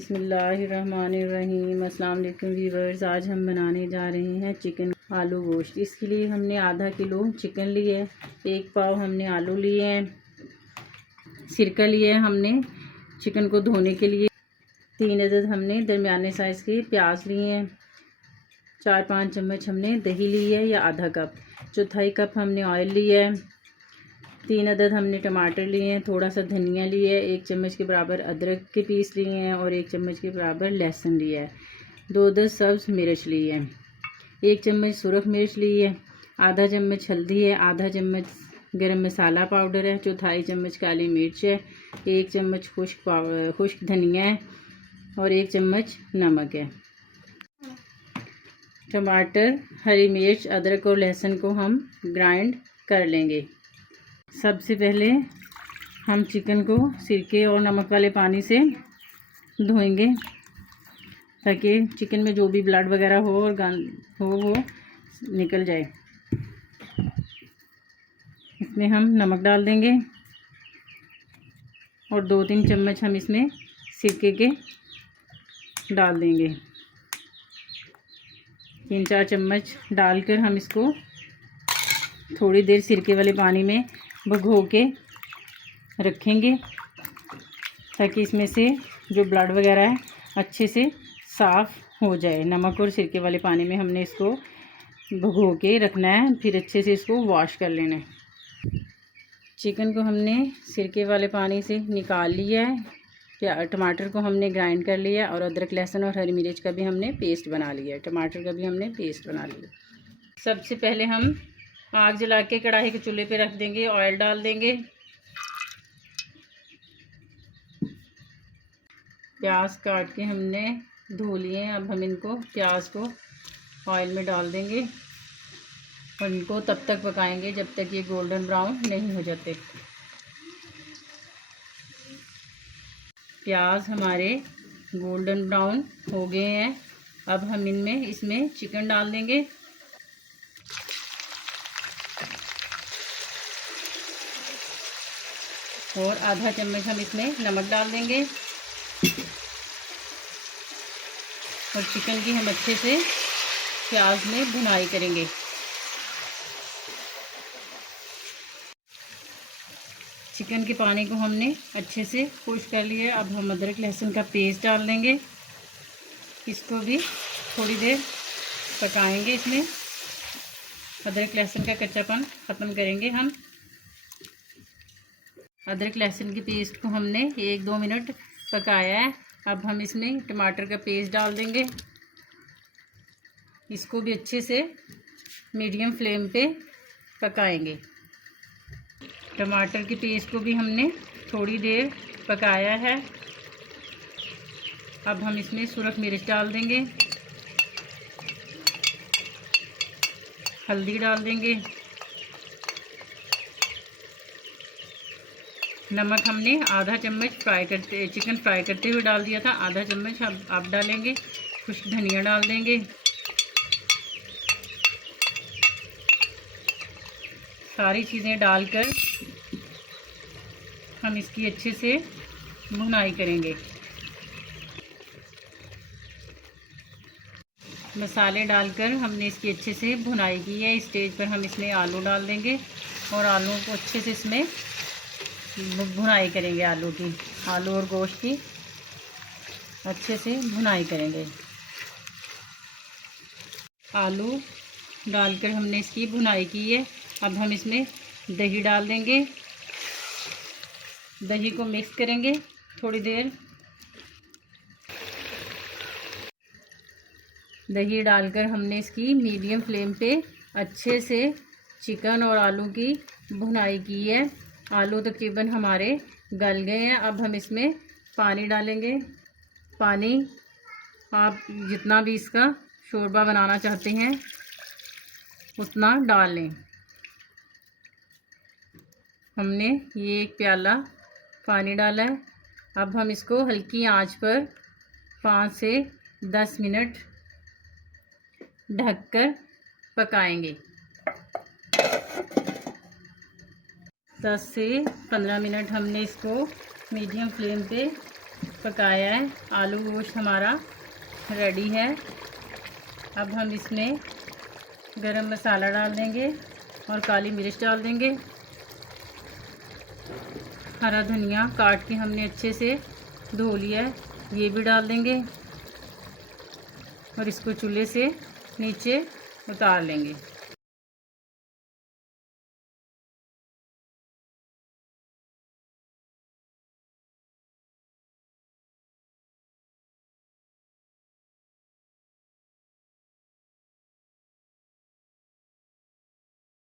बिस्मिल्लाहिर्रहमानिर्रहीम। अस्सलाम वालेकुम व्यूअर्स। आज हम बनाने जा रहे हैं चिकन आलू गोश्त। इसके लिए हमने आधा किलो चिकन लिए है, 1 पाव हमने आलू लिए हैं, सिरका लिए हमने चिकन को धोने के लिए, 3 अदद हमने दरमियाने साइज़ के प्याज लिए हैं, 4-5 चम्मच हमने दही ली है या आधा कप, 1/4 कप हमने ऑयल लिया है, 3 अदद हमने टमाटर लिए हैं, थोड़ा सा धनिया लिया है, 1 चम्मच के बराबर अदरक के पीस लिए हैं और 1 चम्मच के बराबर लहसुन लिया है, 2 अदद सब्ज़ मिर्च ली है, 1 चम्मच सुरख मिर्च ली है, आधा चम्मच हल्दी है, आधा चम्मच गरम मसाला पाउडर है, 1/4 चम्मच काली मिर्च है, 1 चम्मच खुश्क धनिया है और 1 चम्मच नमक है। टमाटर, हरी मिर्च, अदरक और लहसुन को हम ग्राइंड कर लेंगे। सबसे पहले हम चिकन को सिरके और नमक वाले पानी से धोएंगे ताकि चिकन में जो भी ब्लड वगैरह हो और गंद हो वो निकल जाए। इसमें हम नमक डाल देंगे और 2-3 चम्मच हम इसमें सिरके के डाल देंगे। 3-4 चम्मच डालकर हम इसको थोड़ी देर सिरके वाले पानी में भिगो के रखेंगे ताकि इसमें से जो ब्लड वगैरह है अच्छे से साफ़ हो जाए। नमक और सिरके वाले पानी में हमने इसको भिगो के रखना है, फिर अच्छे से इसको वॉश कर लेना है। चिकन को हमने सिरके वाले पानी से निकाल लिया है, टमाटर को हमने ग्राइंड कर लिया और अदरक लहसुन और हरी मिर्च का भी हमने पेस्ट बना लिया है, टमाटर का भी हमने पेस्ट बना लिया। सबसे पहले हम आग जला के कढ़ाई के चूल्हे पे रख देंगे, ऑयल डाल देंगे, प्याज काट के हमने धो लिए हैं। अब हम इनको प्याज को ऑयल में डाल देंगे और इनको तब तक पकाएंगे जब तक ये गोल्डन ब्राउन नहीं हो जाते। प्याज हमारे गोल्डन ब्राउन हो गए हैं। अब हम इसमें चिकन डाल देंगे और आधा चम्मच हम इसमें नमक डाल देंगे और चिकन की हम अच्छे से प्याज में भुनाई करेंगे। चिकन के पानी को हमने अच्छे से खुश कर लिया। अब हम अदरक लहसुन का पेस्ट डाल देंगे, इसको भी थोड़ी देर पकाएंगे। इसमें अदरक लहसुन का कच्चापन ख़त्म करेंगे हम। अदरक लहसुन की पेस्ट को हमने 1-2 मिनट पकाया है। अब हम इसमें टमाटर का पेस्ट डाल देंगे, इसको भी अच्छे से मीडियम फ्लेम पे पकाएंगे। टमाटर की पेस्ट को भी हमने थोड़ी देर पकाया है। अब हम इसमें सुरख मिर्च डाल देंगे, हल्दी डाल देंगे, नमक हमने आधा चम्मच चिकन फ्राई करते हुए डाल दिया था, आधा चम्मच अब डालेंगे। खुश्क धनिया डाल देंगे, सारी चीज़ें डालकर हम इसकी अच्छे से भुनाई करेंगे। मसाले डालकर हमने इसकी अच्छे से भुनाई की है। इस स्टेज पर हम इसमें आलू डाल देंगे और आलू को अच्छे से इसमें भुनाई करेंगे। आलू और गोश्त की अच्छे से भुनाई करेंगे। आलू डालकर हमने इसकी भुनाई की है। अब हम इसमें दही डाल देंगे, दही को मिक्स करेंगे थोड़ी देर। दही डालकर हमने इसकी मीडियम फ्लेम पे अच्छे से चिकन और आलू की भुनाई की है। आलू तकरीबन हमारे गल गए हैं। अब हम इसमें पानी डालेंगे। पानी आप जितना भी इसका शोरबा बनाना चाहते हैं उतना डाल लें। हमने ये 1 प्याला पानी डाला है। अब हम इसको हल्की आंच पर 5 से 10 मिनट ढककर पकाएंगे। 10 से 15 मिनट हमने इसको मीडियम फ्लेम पे पकाया है। आलू गोश्त हमारा रेडी है। अब हम इसमें गरम मसाला डाल देंगे और काली मिर्च डाल देंगे। हरा धनिया काट के हमने अच्छे से धो लिया है, ये भी डाल देंगे और इसको चूल्हे से नीचे उतार लेंगे।